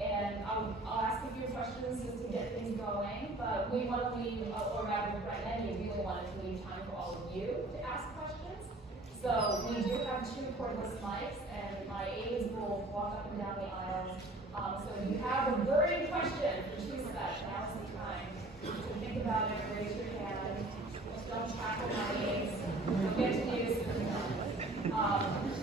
And I'll ask a few questions just to get things going, but we want to leave, or rather, Brent, you really wanted to leave time for all of you to ask questions. So we do have 2 cordless mics, and my aides will walk up and down the aisles. So if you have a burning question for TwoSet, now's the time to think about it, raise your hand. Don't tackle my aides. You'll get to use them.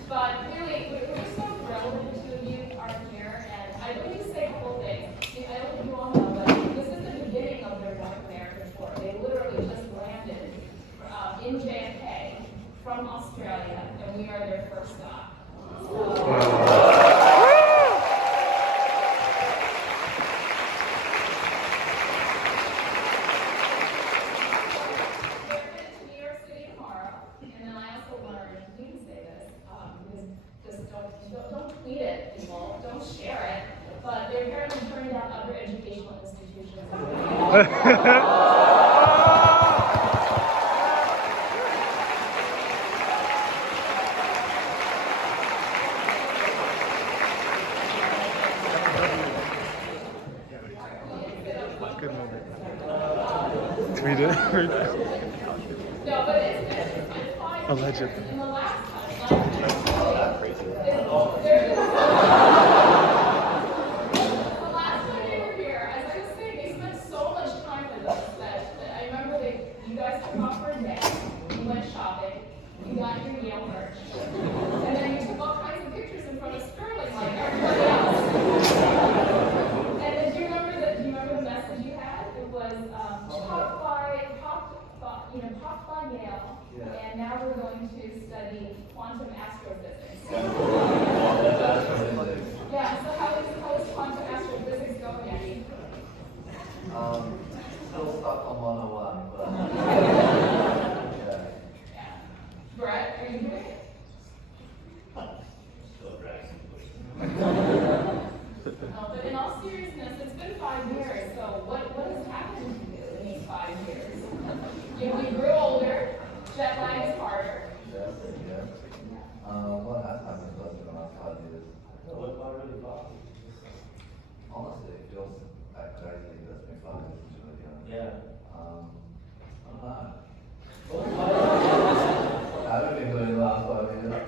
But really, we're so thrilled that the 2 of you are here, and I really say a couple things. I don't think you all know, but this is the beginning of their North American tour. They literally just landed in JFK from Australia, and we are their first stop. They're headed to New York City tomorrow, and then I also learned, you can say this, because just don't tweet it, people, don't share it, but they're apparently turning down other educational institutions. Good moment. Tweet it. No, but it's fine. Allegedly. And the last time, the last time they were here, as I was saying, they spent so much time with us that I remember you guys took off for a day, you went shopping, you got your Yale merch, and then you took all kinds of pictures in front of Sterling like everybody else. And then do you remember the message you had? It was popped by Yale, and now we're going to study quantum astrophysics. Yeah, so how is quantum astrophysics going, Eddie? Still stuck on 101, but Yeah. Brett, are you doing it? still dragging. No, but in all seriousness, it's been 5 years, so what has happened to you in these 5 years? We grew older, jet lag is harder. Yes. What has happened to us in the last 5 years? Honestly, it feels like crazy that it's been 5 years since we were young. Yeah. I don't know. I haven't been doing the last 5 years.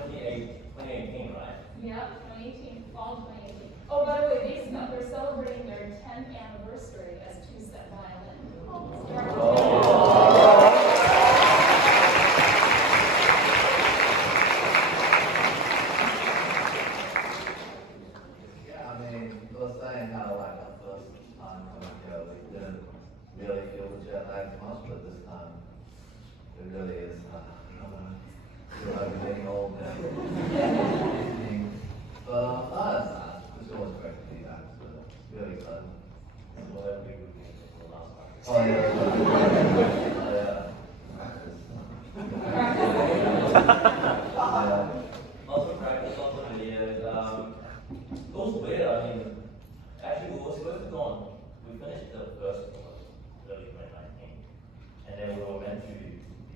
2018, right? Yeah, 2018, fall 2018. Oh, by the way, they're celebrating their 10th anniversary as TwoSet Violin. Yeah, I mean, I was saying how like our first time coming here, we didn't really feel the jet lag much, but this time it really is. Feel like we're getting old now. But no, it's nice. It's always great to be back. So really excited. Whatever we would do for the last time. Oh yeah. Oh yeah. Also practice, also videos. It was weird. I mean, actually, we were supposed to go on. We finished the first one early 2019, and then we were meant to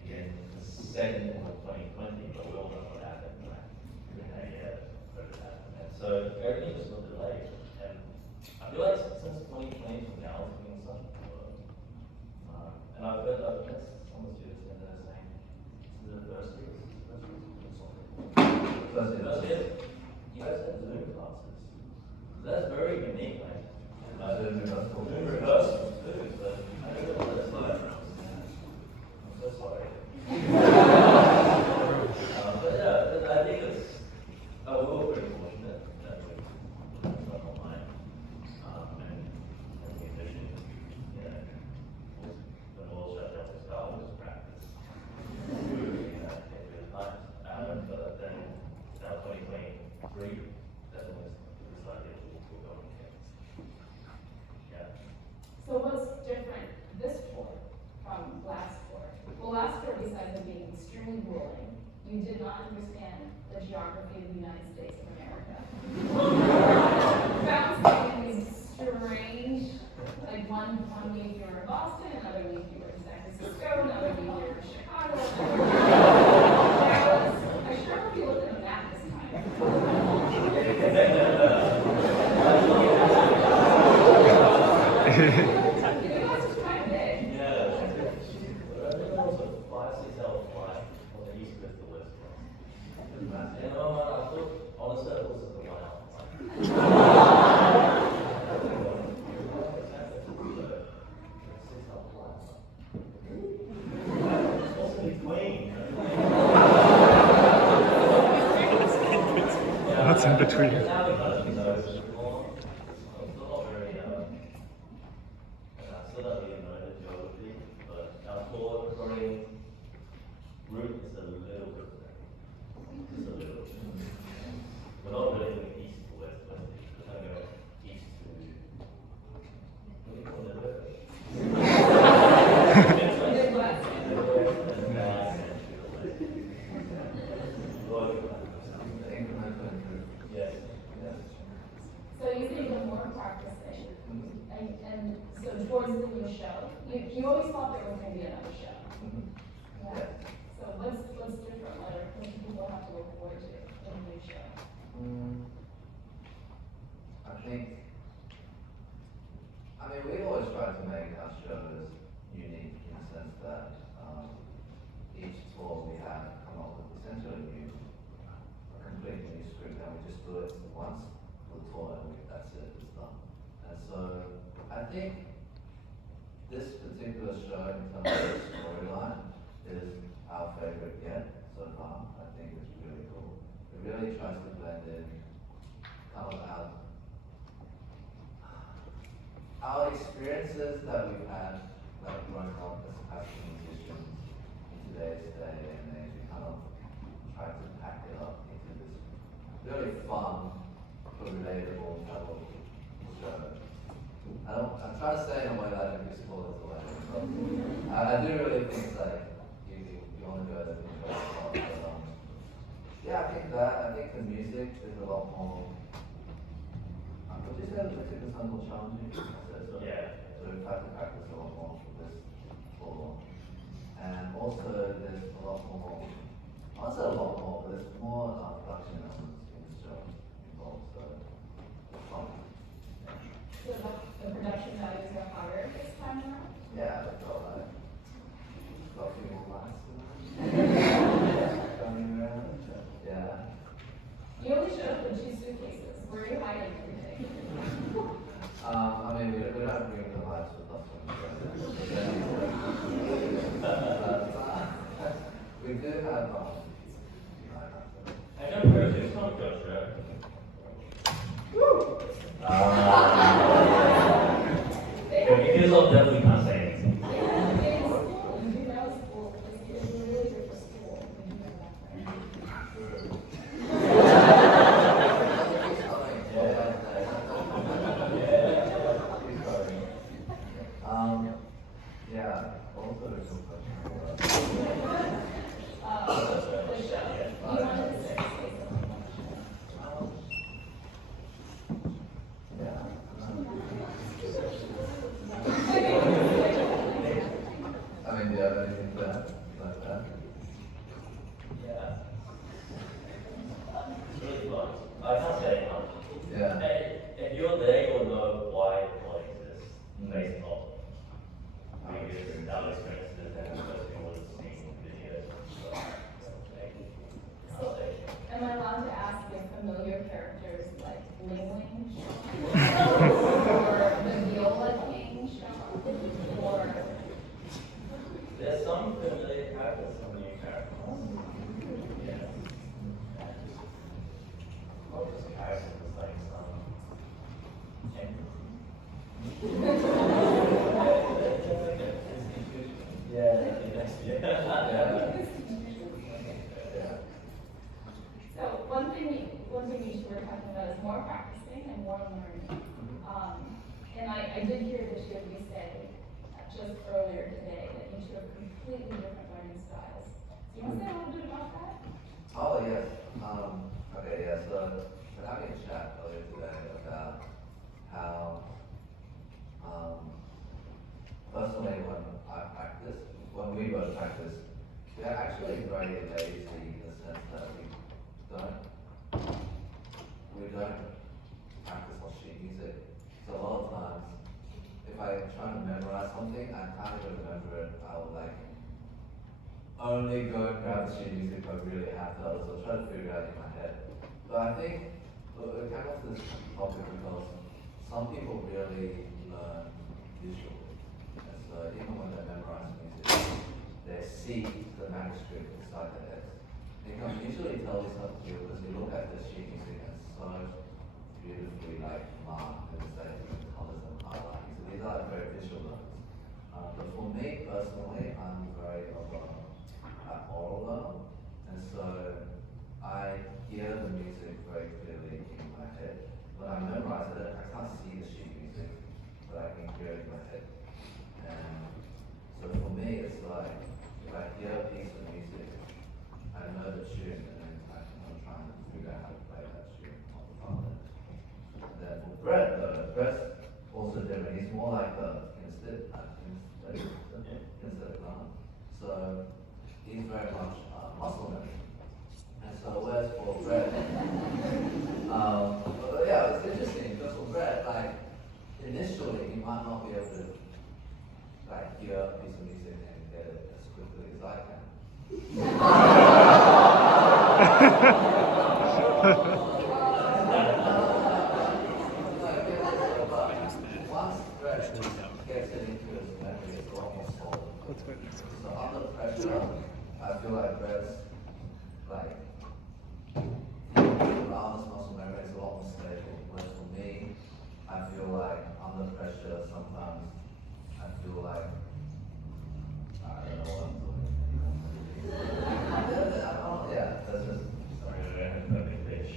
begin the second one of 2020, but we all know what happened. Right? Within a year, what happened. And so everything was a little delayed. And I feel like since 2020 to now, it's been such a blur. And I've heard some of the students and they're saying, this is the first year. First year, you guys had Zoom classes. That's very unique, right? Zoom rehearsal too, but I don't know what that's like. I'm so sorry. But yeah, I think it's, we were pretty fortunate that we went online. And the addition, when all shut down to start, we just practice. Take your time. But then, now 2023, that's when we decided we'll go on campus. Yeah. So what's different this tour from last tour? Well, last tour, besides it being extremely grueling, you did not understand the geography of the United States of America. Bouncing in these strange, like one week you were in Boston, another week you were in San Francisco, another week you were in Chicago. I sure hope you looked at a map this time. What's in between? Now we kind of know it's more, still not very, still don't really know the geography, but our core running route is a little bit there. Just a little. We're not really going east to west, west to east. We're going to go east to, what do you call it? Midwest. Incremental improvement. Yes. Yes. So you think the more practicing, and so towards the new show, you always thought there was gonna be another show. Yeah. Yeah. So what's different, like, what do people have to look forward to in the new show? I think, we always try to make our shows unique in the sense that each tour we have come up with essentially a complete new script, and we just do it once for the tour, and that's it, it's done. And so I think this particular show in terms of storyline is our favorite yet so far. I think it's really cool. It really tries to blend in kind of our experiences that we've had, like growing up as classical musicians in today's day and age. We kind of try to pack it up into this really fun, but relatable type of show. I'm trying to say in a way that I don't spoil it away. I do really think like you want to go there and enjoy it a lot. But, yeah, I think the music is a lot more. Would you say the music is a little challenging? So, Yeah. So we've had to practice a lot more for this tour. And also there's a lot more, not a lot more, but there's more production elements in the show involved, so it's fun. So the production values are higher this time around? Yeah, I felt like got a few more lights coming around. Yeah. You only showed up with 2 suitcases, where are you hiding everything? We don't bring the lights with us when we go there. We do have, I don't know if it's not good, because of that we can't say anything. Yeah, in school, you do know school, it's really good for school. Yeah, also there's some question. The show, you wanted to say Do you have anything to add like that? Yeah. It's really fun. I can't say enough. Yeah. If you're there, you'll know why it exists based on previous our experiences and what people have seen in videos. So, am I allowed to ask if familiar characters like Ling Ling or the Viola King or There's some familiar characters, some new characters. Yeah. Not just characters, it's like some. So one thing you were talking about is more practicing and more learning. And I did hear the two of you say just earlier today that you two have completely different learning styles. Do you want to say a little bit about that? Oh, yes. Okay, yeah, so we're having a chat earlier today about how, personally when we both practice, we're actually very lazy in the sense that we don't practice on sheet music. So a lot of times, if I try to memorize something, I can't even remember it. I'll only go and grab the sheet music if I really have to, so try to figure it out in my head. But I think we came up to this topic because some people really learn visually. And so even when they memorize music, they see the manuscript inside their heads. You can usually tell this stuff to you because you look at the sheet music and oral learner, and so I hear the music very clearly in my head. When I memorize it, I can't see the sheet music, but I can hear it in my head. And so for me, it's like, if I hear a piece of music, I know the tune, and then I'm trying to figure out how to play that tune on the phone. And then for Brett, though, Brett's also different. He's more like a kinesthetic learner. So he's very much muscle memory. And so whereas for Brett, but yeah, it's interesting because for Brett, like initially he might not be able to like hear a piece of music and get it as quickly as I can. Once Brett gets it into his memory, it's almost solid. So under pressure, I feel like Brett's like around muscle memory is a lot more stable. Whereas for me, I feel like under pressure sometimes I feel like I don't know what I'm doing. Yeah, that's just Sorry, I have a big fish.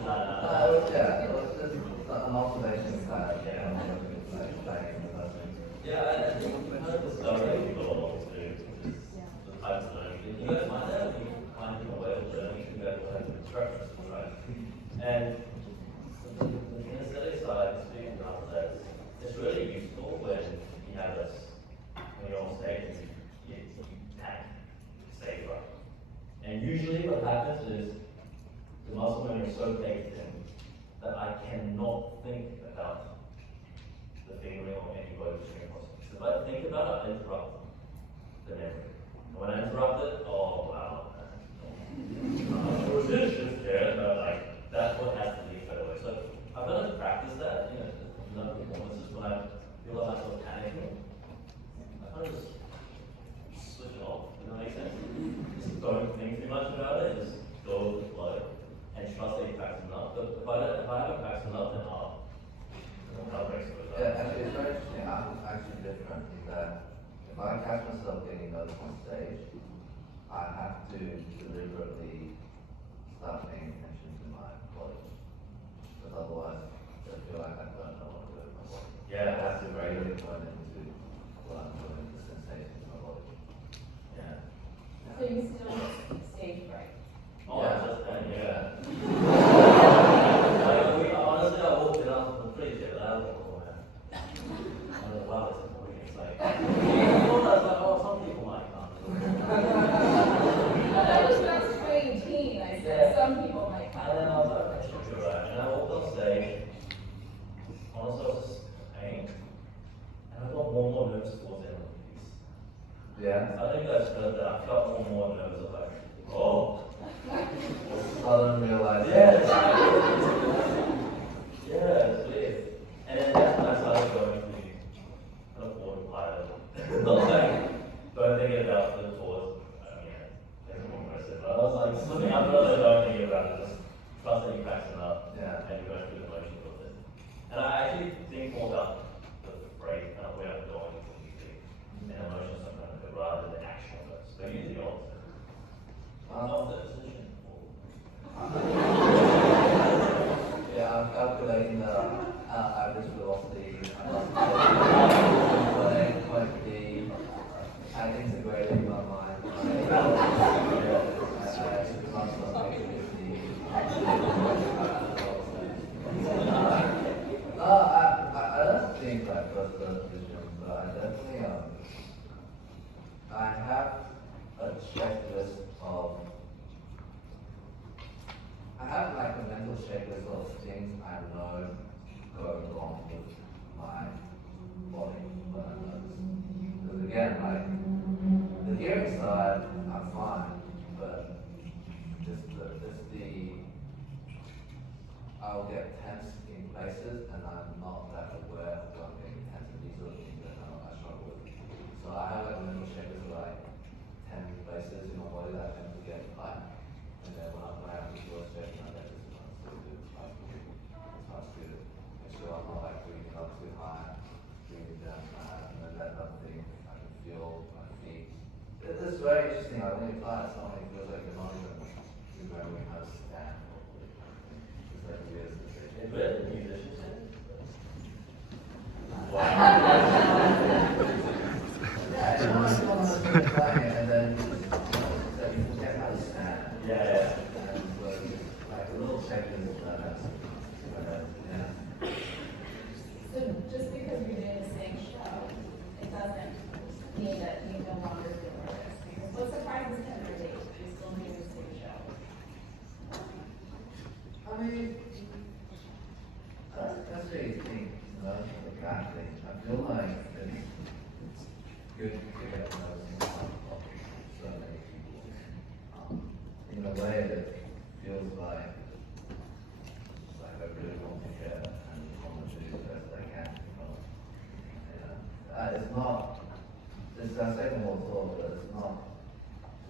It was just an observation kind of, like, back in the lesson. Yeah, I think we've heard the story people a lot too, the types of learning. You guys find that, you find different ways of learning, you guys have different structures, right? And the kinesthetic side, speaking of that, it's really useful when you have this, when you're on stage, you can stay right. And usually what happens is the muscle memory is so baked in that I cannot think about the fingering or any word string process. If I think about it, I interrupt the memory. And when I interrupt it, oh wow. I'm just there, but like that's what has to be straight away. So I've got to practice that, in other performances when I feel like myself panicking. I kind of just switch it off. Does that make sense? Just don't think too much about it, just go with the flow and trust that you practice enough. But if I haven't practiced enough, then I'll break it. Yeah, actually, it's very interesting. I'm actually different in that if I catch myself getting nervous on stage, I have to deliberately start paying attention to my body. Because otherwise, I feel like I don't know what to do with my body. Yeah. I have to really tune into what I'm doing, the sensations of my body. Yeah. So you still stage fright? Oh, Yeah. just that, yeah. Honestly, I walked it up and pretty sure that I was like, oh man. I was like, wow, this is boring. It's like, some people might come. I was about to train a team, I said, some people might And then I come. was like, that should be right. And I walked on stage. Honestly, I was just paying. And I got more and more nervous towards the end of the piece. Yeah. I think that's good that I felt more and more nervous. of like, oh. Sudden realization. Yeah, it's weird. And then that's when I started going to kind of autopilot. Not saying, don't think about the chords. I mean, that's more impressive. But I was like, something I'd rather don't think about it. Just trust that you're practicing up Yeah. and you're going through the motions of it. And I actually think more about the phrase, kind of where I'm going with the music and emotions sometimes rather than the action of it. So usually the opposite. Not the decision. Yeah, I'm calculating the average velocity. I'm integrating my mind. I don't think that was the vision, but I definitely I have a checklist of. I have like a mental checklist of things I know go wrong with my body when I'm nervous. Because again, like the hearing side, I'm fine, but just the I'll get tense in places and I'm not that aware of what I'm getting tense, and these are the things that I struggle with. So I have like a mental checklist of like 10 places in my body that I tend to get tight. And then when I have to do a stretch, I get this one to do it's hard to make sure I'm not like breathing up too high, breathing down. that song, it feels like you're not even remembering how to stand properly. It's like weird sensation. It's where the musicians are. Yeah, it's not like someone else is playing it, and then it's like you forget how to stand. Yeah. And so, like a little seconds, yeah. So just because you're doing the same show, it doesn't mean that you no longer feel nervous. Because what surprises him really is you're still doing the same show. I mean, that's what you think, you know, the bad thing. I feel like it's good to get to know so many people. In a way that feels like I really want to share and want to do the best I can. It's not, it's that second world tour, but it's not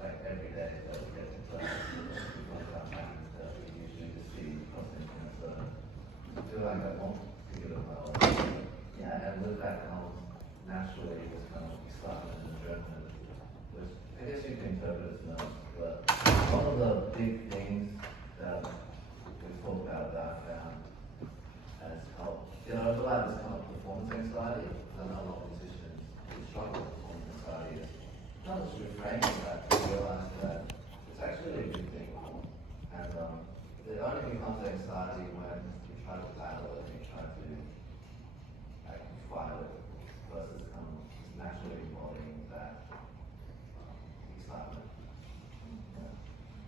like every day that we get to play. Like that happens that we usually just see something, so I feel like I want to give it a go. Yeah, and with that comes naturally this kind of excitement and adrenaline, which I guess you can interpret as nerves, but one of the big things that we've talked about that I found has helped, you know, I feel like this kind of performance anxiety, I know a lot of musicians who struggle with performance anxiety, is not just reframing that, to realize that it's actually a good thing. And it only becomes anxiety when you try to battle it and you try to like, fight it versus naturally embodying that excitement.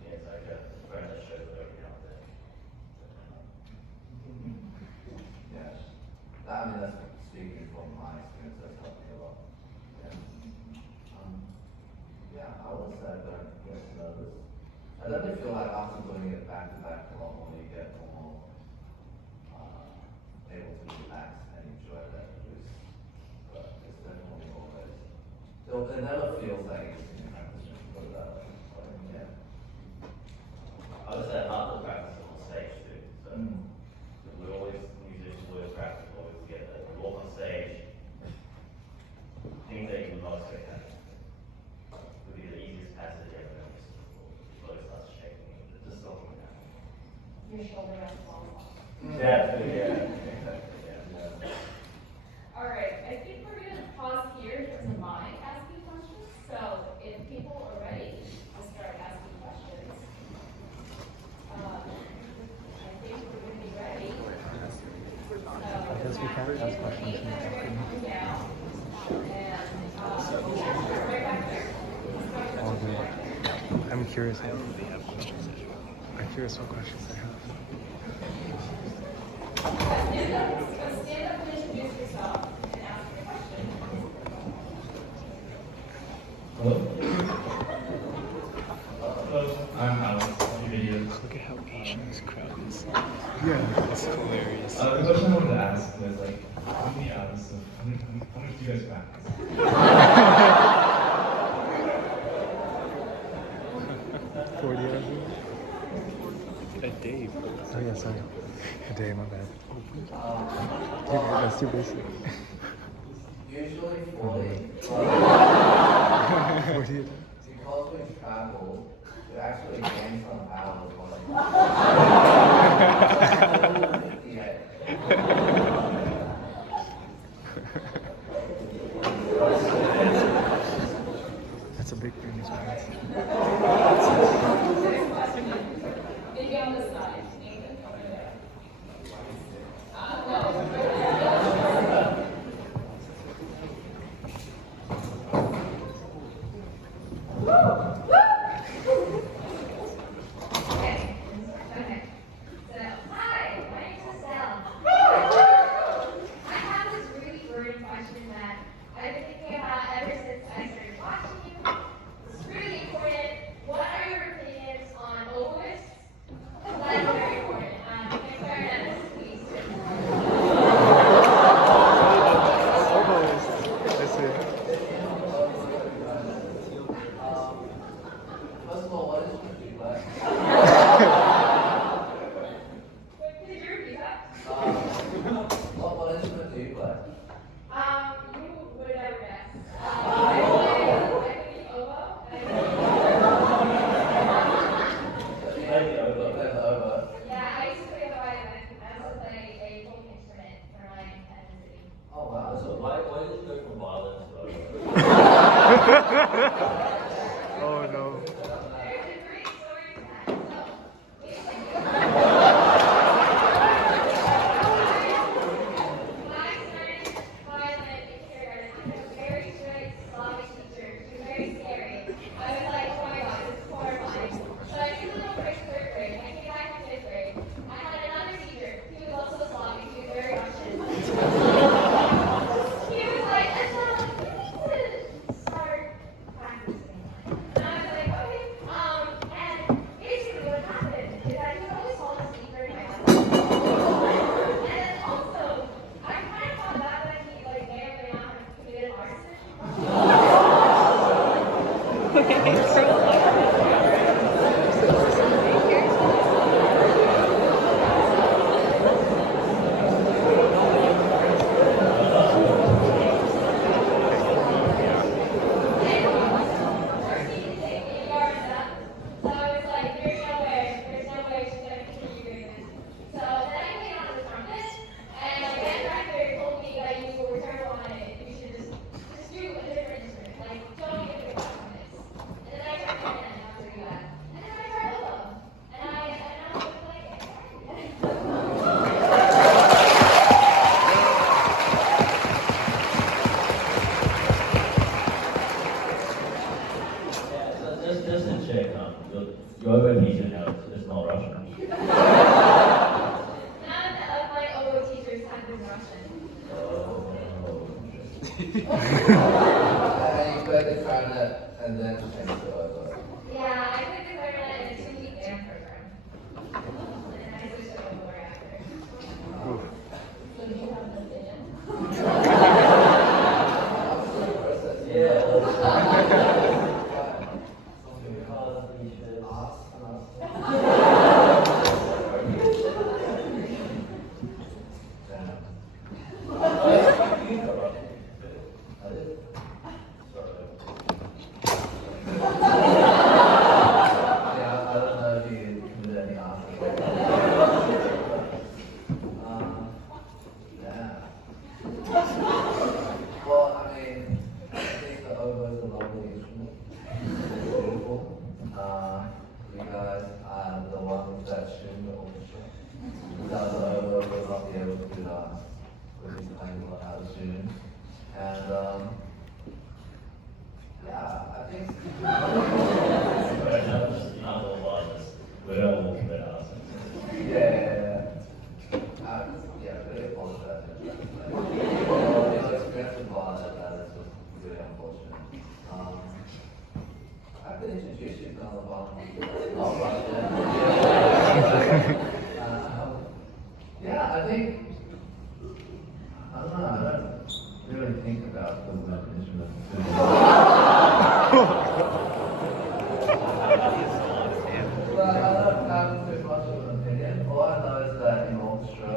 Yeah, it's like a friend that shows up every now and then. Yeah. I mean, that's speaking from my experience, that's helped me a lot. Yeah. Yeah, I would say I don't get nervous. I definitely feel like after doing it back to back a lot more, you get more able to relax and enjoy that boost. But it's definitely always, it never feels like it's in practice, but yeah. I would say half the practice on stage too. So we're always musicians, always practice, always together. We walk on stage, things that you would not expect happen. Would be the easiest passage ever. Your body starts shaking. Just not going to happen. Your shoulder has fallen off. Exactly. Yeah. Exactly. Yeah. All right, I think we're gonna pause here in terms of my asking questions. So if people are ready to start asking questions, I think we're gonna be ready. I guess we can't ask questions from the balcony. Right back there. All good. I'm curious how they have questions. I'm curious what questions they have. Stand up and introduce yourself and ask your question. Hello? Hello, I'm Alex. Videos. Look at how Asian this crowd is. Yeah, it's hilarious. The question I wanted to ask was like, how many hours of, how much do you guys practice? 40 hours a day. Oh yeah, sorry. A day, my bad. Yeah, that's too basic. Usually 40. 40 a day. Because we travel, we actually gain some hours on 58. That's a big thing as well. Maybe on this side. Nathan, over there. Okay. So, hi, my name is Estelle. I have this really burning question that I've been thinking about ever since I started watching you. It's really important. What are your opinions on oboists? That's very important. And clarinetists, please. That's it. First of all, what is the feedback? Wait, could you repeat that? What instrument do you play? What did I guess? I believe oboe. Yoga teacher now is not Russian. None of my OO teachers have been Russian. And you could declare that and then change to Ogo. Yeah, I could declare that in a 2-week band program. And I switched to OO right after. So do you have an opinion? Yeah. Yeah, I don't know if you did any answers. Yeah. Well, I mean, I think the oboe is a lovely instrument. It's beautiful. You guys are the ones that tune the orchestra. Without the oboe, we'll not be able to do that. We'll be playing out of tune. And, yeah, I think. Yeah. Yeah, really apologize. Experience involved that is just really unfortunate. I could introduce you to another one. Oh, right, yeah, I think, I don't know, I don't really think about the word instrument. But I don't have too much of an opinion. All I know is that in orchestra,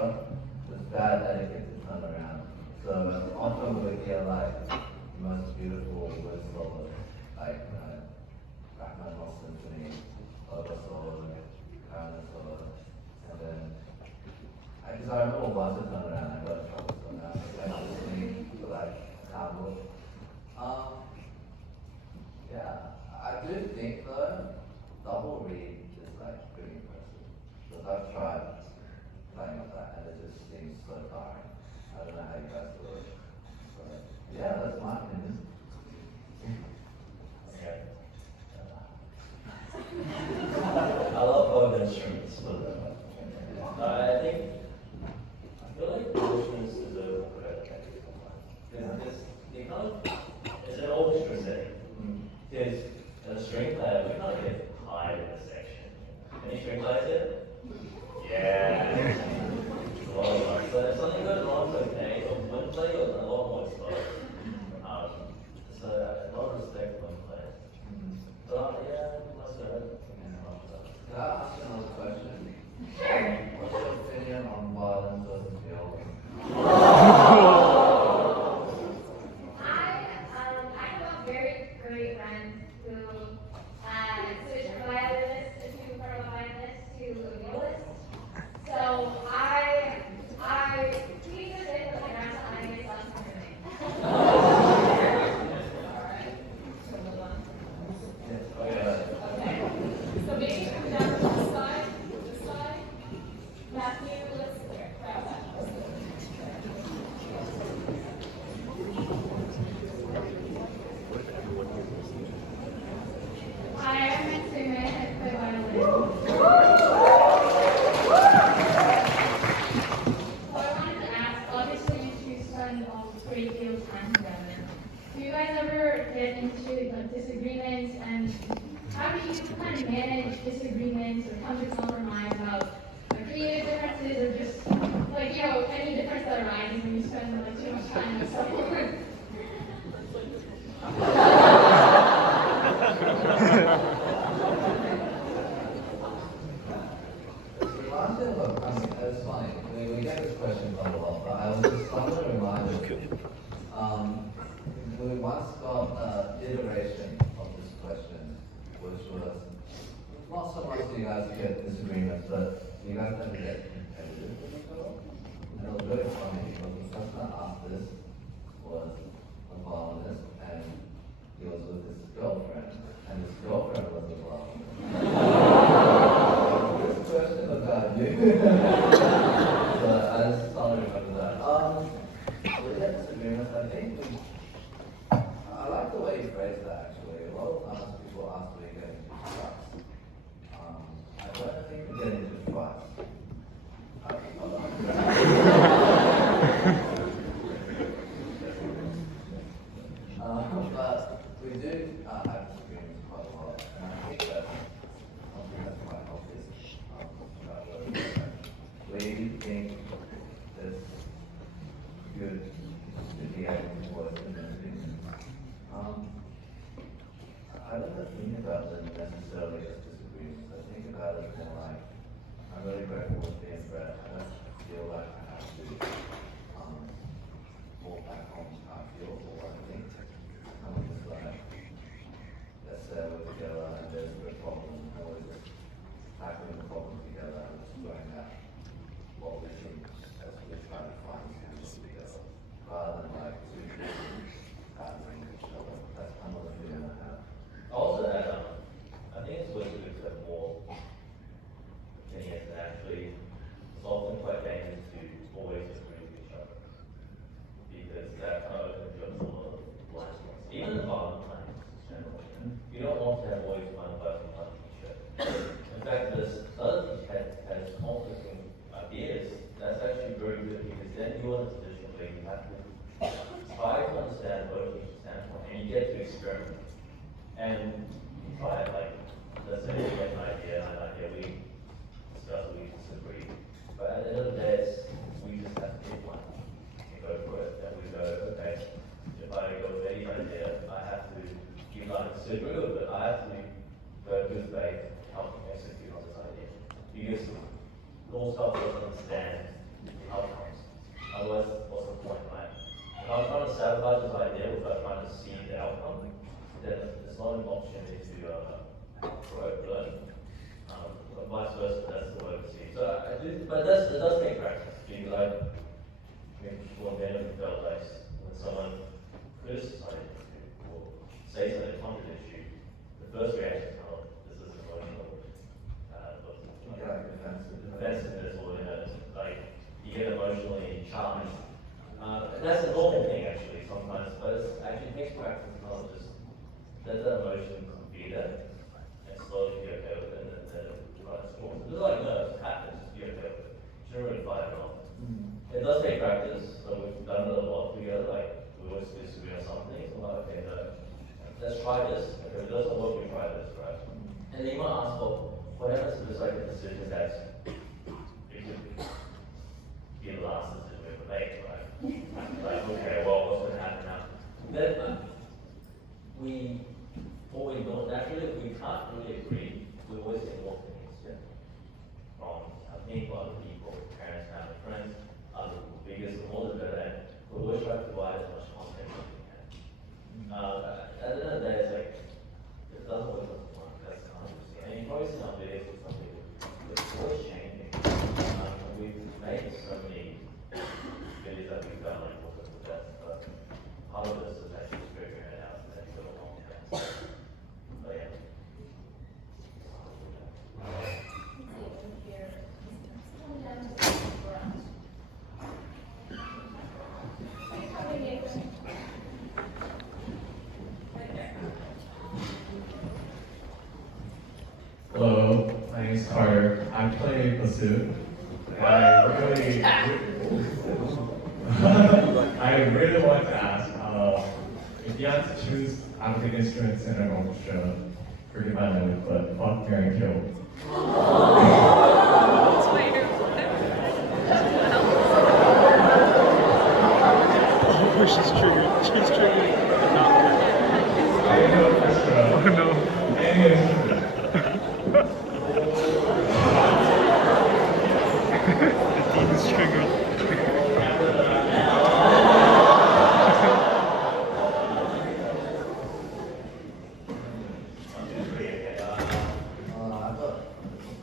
it's bad etiquette to turn around. So often we hear like the most beautiful word solo, like Rachmaninoff Symphony, Oboe solo, Clarinet solo, and then because I remember once I turned around, I got in trouble for that. I was listening to like Hamlet. Yeah, I do think though, double reed is like pretty impressive. Because I've tried playing with that and it just seems so tiring. I don't know how you guys do it. But yeah, that's my opinion. I love both instruments, but I feel like the instruments deserve more credit. Because they kind of, it's an orchestra setting. Because as a string player, we kind of get tired in a section. Any string players here? Yeah. Well, so if something goes wrong, it's okay. But one play goes a lot more exposed. So a lot of respect for one players. But yeah, must have. Can I ask you another question? Sure. What's your opinion on violin versus viola? I have a very great friend who switched from violinist to a violist. So he just did what I got to I myself from So move on. Oh, yeah. Okay. So maybe come down to this side, Matthew, let's grab that. Hi, I'm Matt Singer. I play violin. So I wanted to ask, obviously you two spend a great deal of time together. Do you guys ever get into like disagreements, and how do you kind of manage disagreements or come to compromise about like creative differences or just like any difference that arises when you spend like too much time with someone? Reminds me of, it's funny, we get this question quite a lot, but I was just suddenly reminded, we once got an iteration of this question, which was, not so much do you guys get disagreements, but do you guys ever get competitive with each other? And it was really funny, because the person that asked this was a violinist, and he was with his girlfriend, and his girlfriend was a violinist. This question about you. So I just suddenly remember that. We had disagreements. I think I like the way you phrased that actually. A lot of times people ask me getting into trucks. this other has conflicting ideas, that's actually very good because then you're in a position where you have to try to understand both people's standpoint and you get to experiment. And you try it, like, let's say you get an idea, we discuss, we disagree. But at the end of the day, we just have to pick one and go for it. And we go, okay, if I go with any idea, I have to, even though I disagree with it, I have to go good faith, help them execute on this idea. Because all stuff doesn't understand the outcomes. Otherwise, what's the point, right? If I'm trying to sabotage this idea without trying to see the outcome, then it's not an opportunity to grow, learn. But vice versa, that's the way to see it. So I do, but it does take practice. Because I mean, one benefit felt like when someone criticizes you or says something that contradicts you, the first reaction is, oh, this is emotional. Defensiveness or, like, you get emotionally charged. That's a normal thing actually sometimes, but it actually takes practice to not just let that emotion be there and slowly be okay with it and then try to explore. It's like nerves, it happens, just be okay with it. You shouldn't really fight it off. It does take practice, so we've done it a lot together, like we always disagree on something, so I'm like, okay, no, let's try this. If it doesn't work, we try this, right? And then you might ask, well, what happens if it's like a decision that's it could be the last decision we ever make, right? Like, okay, well, what's going to happen now? Then what we know naturally, if we can't really agree, we always get more things from other people, parents, family, friends, other biggest and older better, and we always try to provide as much content as we can. At the end of the day, it's like, it doesn't work as one, that's 100%. And you've probably seen our videos with some people, it's always changing. We've made so many videos that we've done, like, what's the best, but part of this is actually figuring it out and then go along with it. But yeah. Hello, my name is Carter. I play bassoon. I really want to ask, if you had to choose African instruments in an orchestra, forgive my language, but fuck, marry, kill. Oh, she's triggered. She's triggered. Any orchestra, Oh no. any instrument. He's triggered.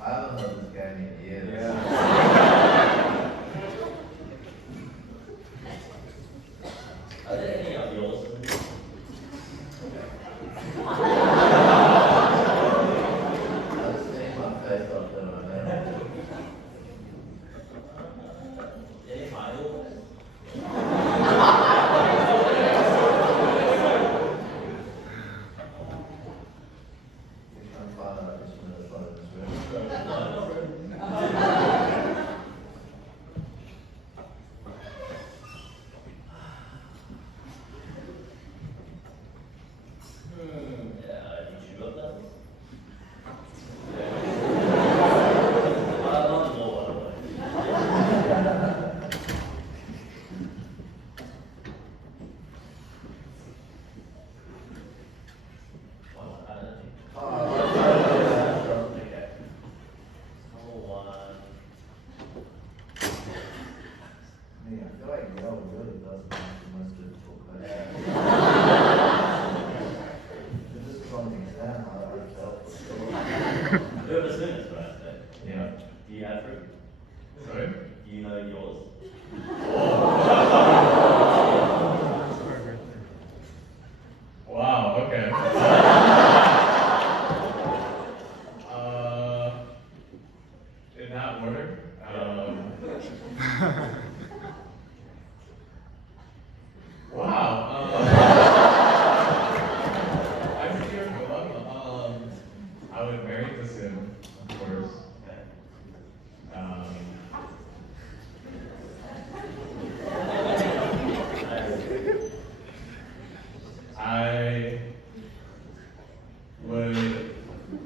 I haven't heard this game in years. Are there any of yours? I've seen my face up there, man. Any final? You can't find out this minute front of this room. No, not really. Yeah, you shoot up that? Not more, by the way. Well, I don't know. Oh, Okay. Number one. I feel like Yale really does make the most difficult question. This is on the exam, I felt for sure. You have a sentence, right? Yeah. Do you have fruit? Sorry? Do you know yours? Wow, okay. In that order, wow. I'm scared of I would marry the soon, of course. I would,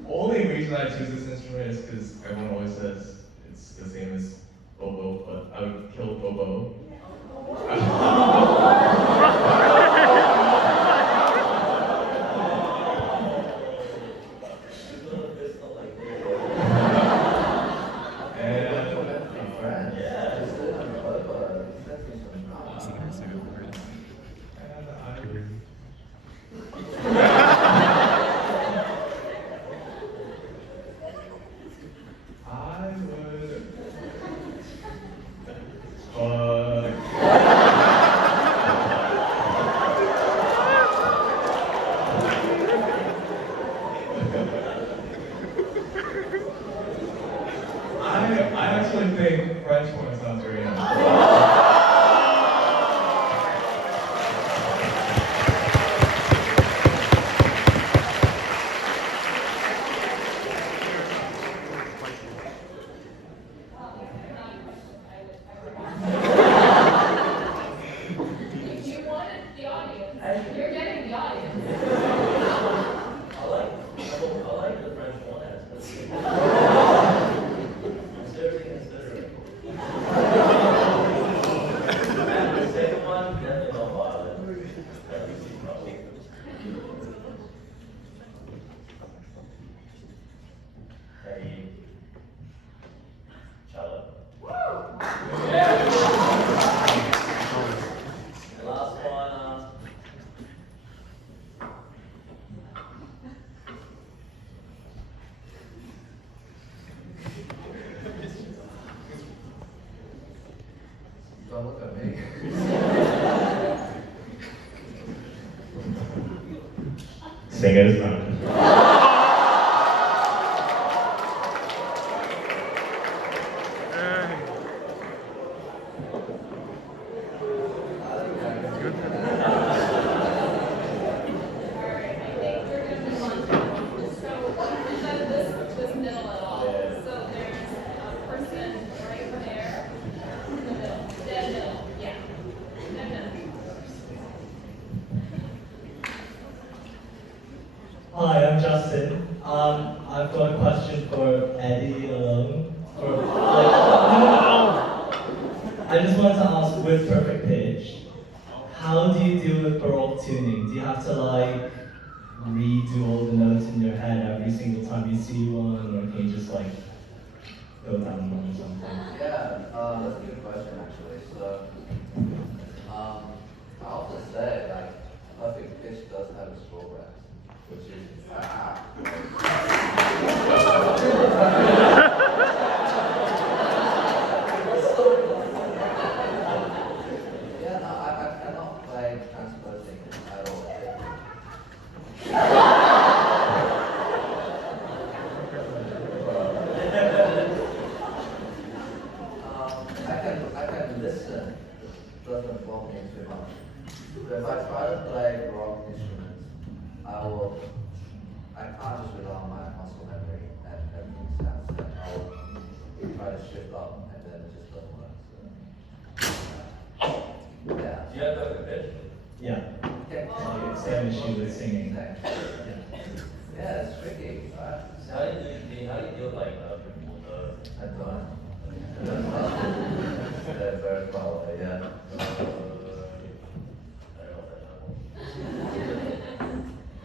only reason I choose this instrument is because everyone always says it's the same as oboe, but I would kill oboe. I actually think French horn sounds very nice. If you wanted the audience, you're getting the audience. I like the French one aspect. I'm seriously considering. And the second one, definitely not violent. That'd be too trouble. Hey, cello. The last one, Don't look at me. Sing it as well. Alright, I think we're gonna move on to, so, none of this middle at all. So there's a person right there, in the middle, dead middle, yeah. Dead middle. Hi, I'm Justin. I've got a question for Eddie alone. I just wanted to ask, with perfect pitch, how do you deal with baroque tuning? Do you have to like redo all the notes in your head every single time you see one, or can you just like go down one or something? Yeah, that's a good question actually. So, I often say like perfect pitch does have its drawbacks, which is yeah, no, I cannot play transposing at all. I can listen, doesn't bother me too much. But if I try to play rock instruments, I can't just rely on my muscle memory and everything sounds set. I will try to shift up and then it just doesn't work. So, yeah. do you have perfect pitch? Yeah, same issue with singing. Yeah, it's tricky, right? So how do you deal with like people, I don't. They're very far away, yeah. I don't know if that's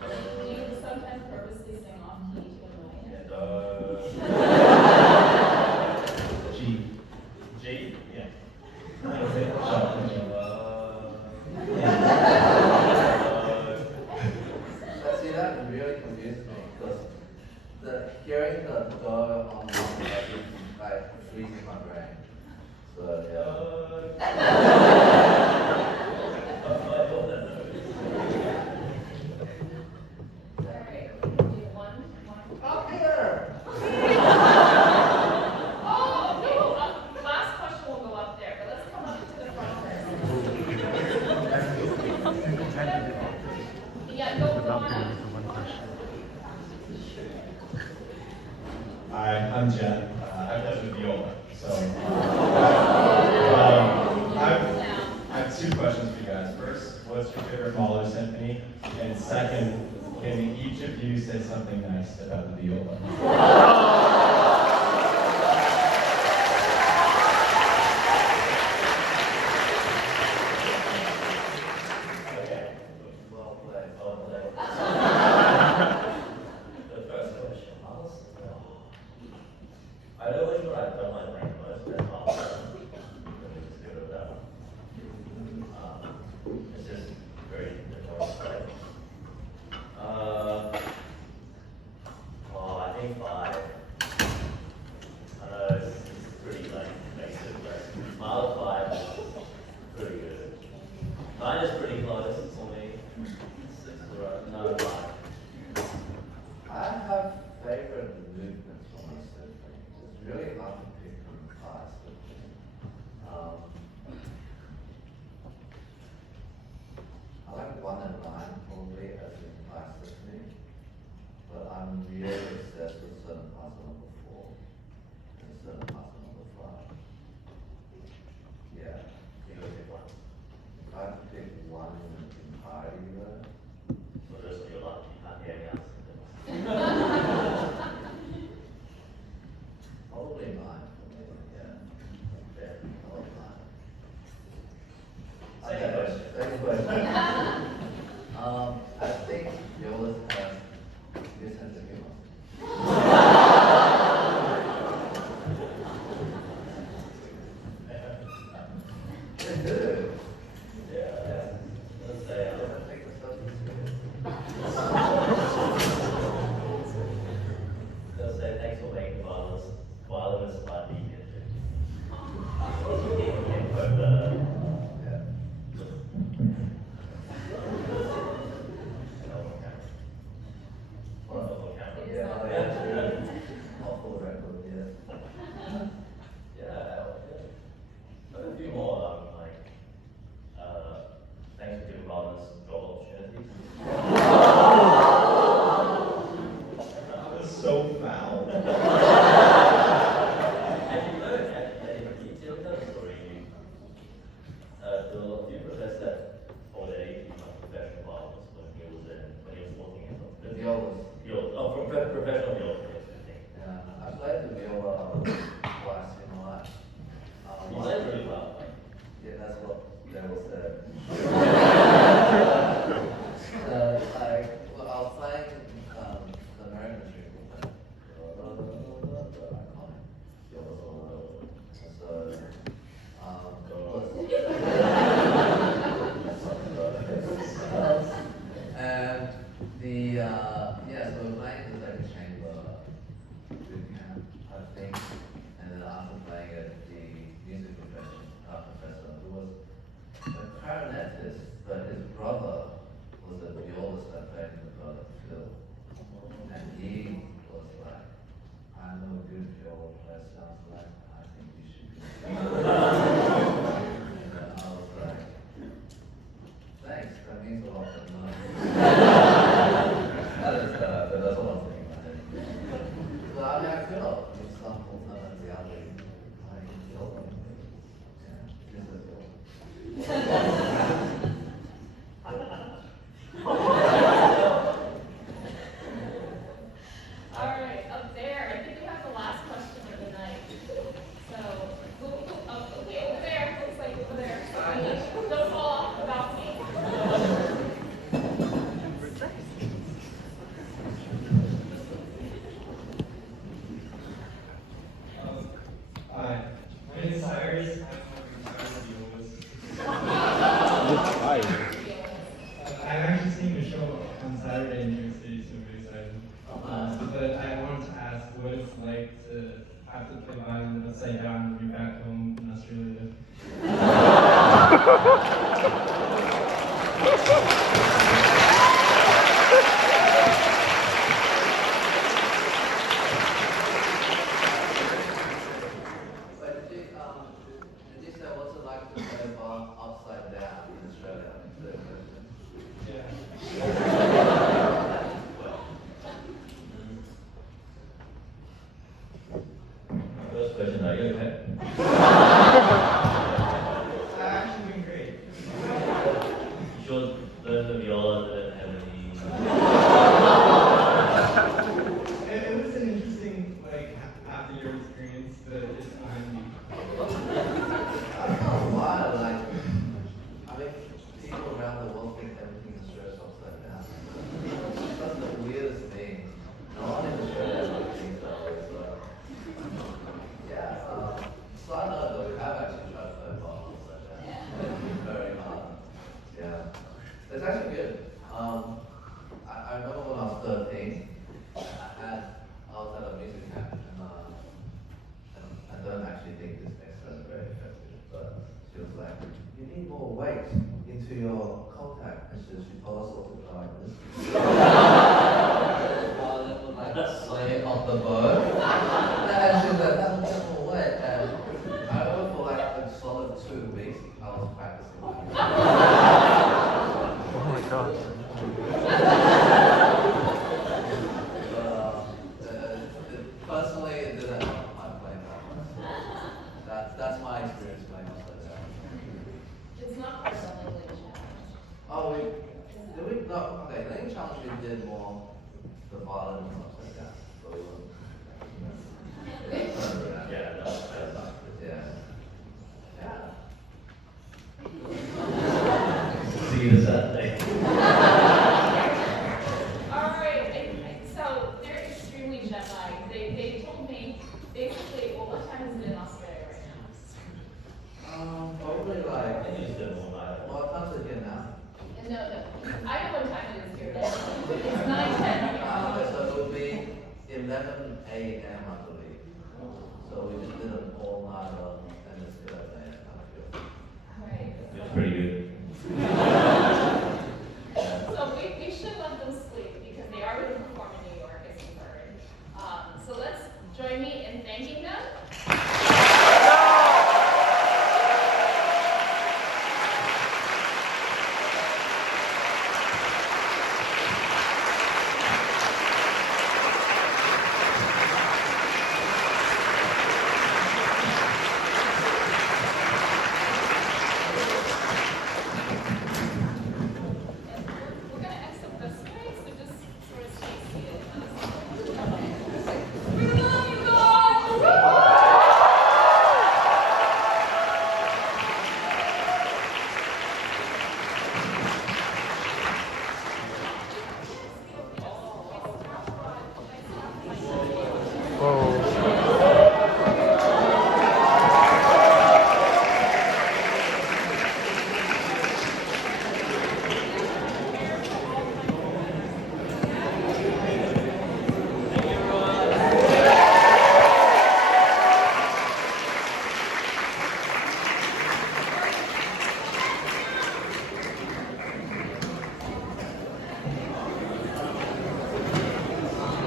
Do you sometimes purposely sing off key to annoy him? G. G? Yeah. That's it. Shut up. But see, that really confused me because hearing the do on the like freezing my brain. So yeah. Alright, do one. Up here! Oh, no, last question will go up there, but let's come up to the front first. Yeah, go on up. Hi, I'm Jeff. I play the viola. So, I have two questions for you guys. First, what's your favorite Mahler symphony? And second, can each of you say something nice about the viola? Okay. Well played. Oh, like, the first question, Alice. I know which one I don't like playing most, that's Alice. Let me just go to that one. It's just very difficult to play. I think 5. I know it's pretty like basic, but Mile 5 is pretty good. 9 is pretty close, it's only 6 or no 5. I have favorite movements from my symphony. It's really hard to pick from the class. I like 1 and 9 probably as in class symphony, but I'm really obsessed with certain parts of number 4 and certain parts of number 5. Yeah. You go pick one. If I have to pick one in its entirety though, For the rest of your life, you can't hear me out. probably 9 for me, yeah. Yeah. I love 9. Second question. Second question. I think violas have a good sense of humor. They do. Yeah. Let's say, I don't take themselves too serious. let's say thanks for making violence slightly easier too. But, Yeah. Yeah, off the record, yeah. A few more, thanks for giving violence job opportunities. That was so foul. And you learn, and you tell the story, do you profess that for the 18-month professional violence when he was working in The the violas. from professional viola, Yeah, I played the viola twice in my life. you played really well. Yeah, that's what they will say. Well, I was playing the American Triple Band. Iconic. So, and so we're playing the like chamber boot camp, I think, and then after playing it, the music professor, who was a clarinetist, but his brother was a violist that played in the brother Phil, and he was like, I know a good viola player sounds like, I think you should be. And then I was like, thanks, that means a lot, but no. That's what I'm thinking about it. So I mean, I could have with some alternative reality, I can kill them. Yeah, just as well. All right, up there, I think we have the last question of the night. So, okay, over there, looks like over there. Sorry, don't fall off the balcony. Hi, my name is Cyrus. I'm from violas. Hi. I'm actually seeing the show on Saturday in New York City, so I'm really excited. But I wanted to ask what it's like to have to play violin upside down when you're back home in Australia. But did you say what's it like to play bar upside down in Australia? Yeah. question, are you okay? I've actually been great. You should learn the viola, the melody. It was an interesting, like, after your experience, but it's behind me. I don't know why, like, I mean, people around the world think everything is stressed upside down. That's the weirdest thing. No one in Australia really thinks that way, so. Yeah, side note though, we have actually tried to play ball upside down. It's very hard. Yeah. It's actually good. I remember when I was 13, I was at a music camp and I don't actually think this makes sense very effective, but she was like, you need more weight into your contact, and she told us all to try this. That was like slaying off the boat, and she was like, that would get more weight, and I remember for like a solid 2 weeks, I was practicing.